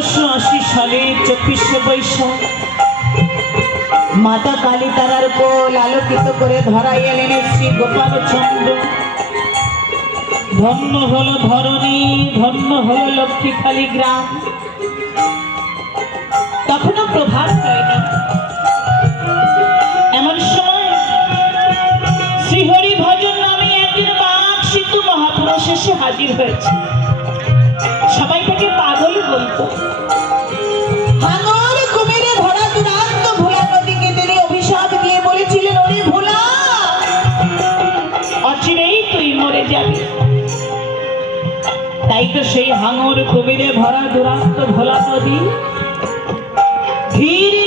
1880 সালে 24শে বৈশাখ মাতা কালী তারার কোল আলোকিত করে ধরাই এলেন শ্রী গোপালচন্দ্র। ধন্য হলো ধরণী, ধন্য হলো লক্ষ্মীখালী গ্রাম। তখনও প্রভাত হয়নি। এমন সময় শ্রীহরি ভজন নামে একজন বাক সিদ্ধ মহাপুরুষ এসে হাজির হয়েছে। সবাই তাকে পাগল বলতো। হাঙর কুমিরে ভরা দুরান্ত ভোলা নদীকে তিনি অভিশাপ দিয়ে বলেছিলেন, ওরে ভোলা, অচিরেই তুই মরে যাবি। তাই তো সেই হাঙর কুমিরে ভরা দুরান্ত ভোলা নদী ধীরে